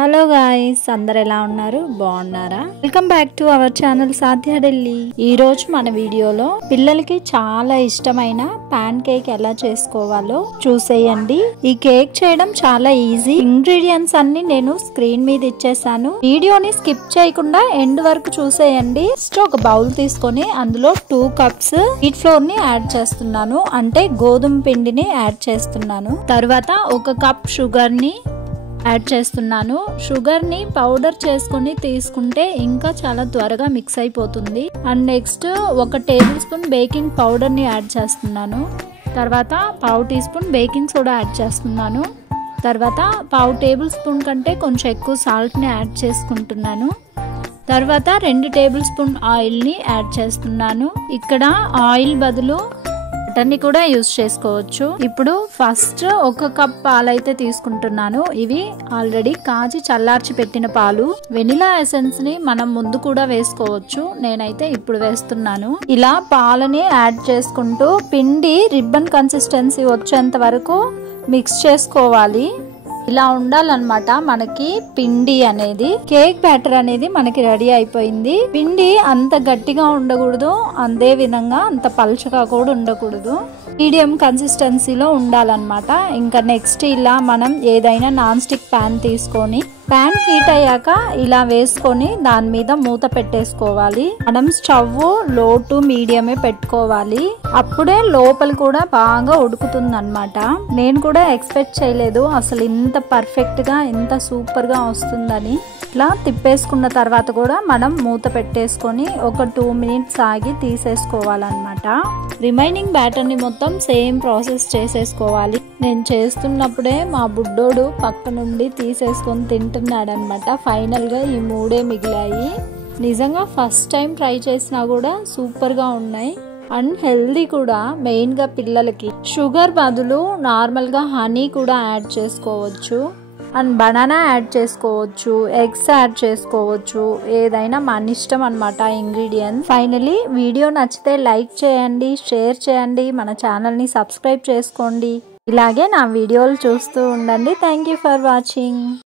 Hello guys, అందరు ఎలా ఉన్నారు? బాగున్నారా? Welcome back to our channel Sadhya Delhi. ఈ రోజు మన వీడియోలో పిల్లలకి చాలా ఇష్టమైన పాన్ కేక్ ఎలా చేసుకోవాలో చూసేయండి. ఈ కేక్ చేయడం చాలా ఈజీ. ఇంగ్రీడియంట్స్ అన్ని నేను స్క్రీన్ మీద ఇచ్చేసాను. వీడియోని స్కిప్ చేయకుండా ఎండ్ వరకు చూసేయండి. ఫస్ట్ ఒక బౌల్ తీసుకొని అందులో 2 కప్స్ వీట్ ఫ్లోర్ ని యాడ్ చేస్తున్నాను, అంటే గోధుమ పిండిని యాడ్ చేస్తున్నాను. తర్వాత 1 కప్ షుగర్ ని యాడ్ చేస్తున్నాను. షుగర్ ని పౌడర్ చేసుకుని తీసుకుంటే ఇంకా చాలా త్వరగా మిక్స్ అయిపోతుంది. And next 1 tablespoon baking powder ని యాడ్ చేస్తున్నాను. తర్వాత 1/2 teaspoon baking soda add చేస్తున్నాను. తర్వాత 1/2 టేబుల్ స్పూన్ కంటే కొంచెం ఎక్కువ సాల్ట్ ని యాడ్ చేసుకుంటున్నాను. తర్వాత 2 టేబుల్ స్పూన్ ఆయిల్ ని యాడ్ చేస్తున్నాను. ఇక్కడ ఆయిల్ బదులు బటర్ని కూడా యూజ్ చేసుకోవచ్చు. ఇప్పుడు ఫస్ట్ 1 కప్ పాలు అయితే తీసుకుంటున్నాను. ఇవి ఆల్రెడీ కాచి చల్లార్చి పెట్టిన పాలు. వెనిలా ఎసెన్స్ ని మనం ముందు కూడా వేసుకోవచ్చు, నేనైతే ఇప్పుడు వేస్తున్నాను. ఇలా పాలని యాడ్ చేసుకుంటూ పిండి రిబ్బన్ కన్సిస్టెన్సీ వచ్చేంత వరకు మిక్స్ చేసుకోవాలి. ఇలా ఉండాలన్నమాట మనకి పిండి అనేది. కేక్ బ్యాటర్ అనేది మనకి రెడీ అయిపోయింది. పిండి అంత గట్టిగా ఉండకూడదు, అదే విధంగా అంత పల్చగా కూడా ఉండకూడదు, మీడియం కన్సిస్టెన్సీలో ఉండాలన్నమాట. ఇంకా నెక్స్ట్ ఇలా మనం ఏదైనా నాన్ స్టిక్ ప్యాన్ తీసుకొని ప్యాన్ హీట్ అయ్యాక ఇలా వేసుకొని దాని మీద మూత పెట్టేసుకోవాలి. మనం స్టవ్ లో టు మీడియమే పెట్టుకోవాలి. అప్పుడే లోపల కూడా బాగా ఉడుకుతుంది అన్నమాట. నేను కూడా ఎక్స్పెక్ట్ చేయలేదు అసలు ఇంత పర్ఫెక్ట్ గా ఇంత సూపర్ గా వస్తుందని. ఇట్లా తిప్పేసుకున్న తర్వాత కూడా మనం మూత పెట్టేసుకొని ఒక 2 మినిట్స్ ఆగి తీసేసుకోవాలన్నమాట. రిమైనింగ్ బ్యాటర్ ని మొత్తం సేమ్ ప్రాసెస్ చేసేసుకోవాలి. నేను చేస్తున్నప్పుడే మా బుడ్డోడు పక్క నుండి తీసేసుకొని తింటున్నాడనమాట. ఫైనల్ గా ఈ 3 మిగిలాయి. నిజంగా ఫస్ట్ టైం ట్రై చేసినా కూడా సూపర్ గా ఉన్నాయి అండ్ హెల్దీ కూడా. మెయిన్ గా పిల్లలకి షుగర్ బదులు నార్మల్ గా హనీ కూడా యాడ్ చేసుకోవచ్చు అండ్ బనానా యాడ్ చేసుకోవచ్చు, ఎగ్స్ యాడ్ చేసుకోవచ్చు, ఏదైనా మన ఇష్టం అన్నమాట ఇంగ్రీడియంట్స్. ఫైనలీ వీడియో నచ్చితే లైక్ చేయండి, షేర్ చేయండి, మన ఛానల్ ని సబ్స్క్రైబ్ చేసుకోండి. ఇలాగే నా వీడియోలు చూస్తూ ఉండండి. Thank you for watching.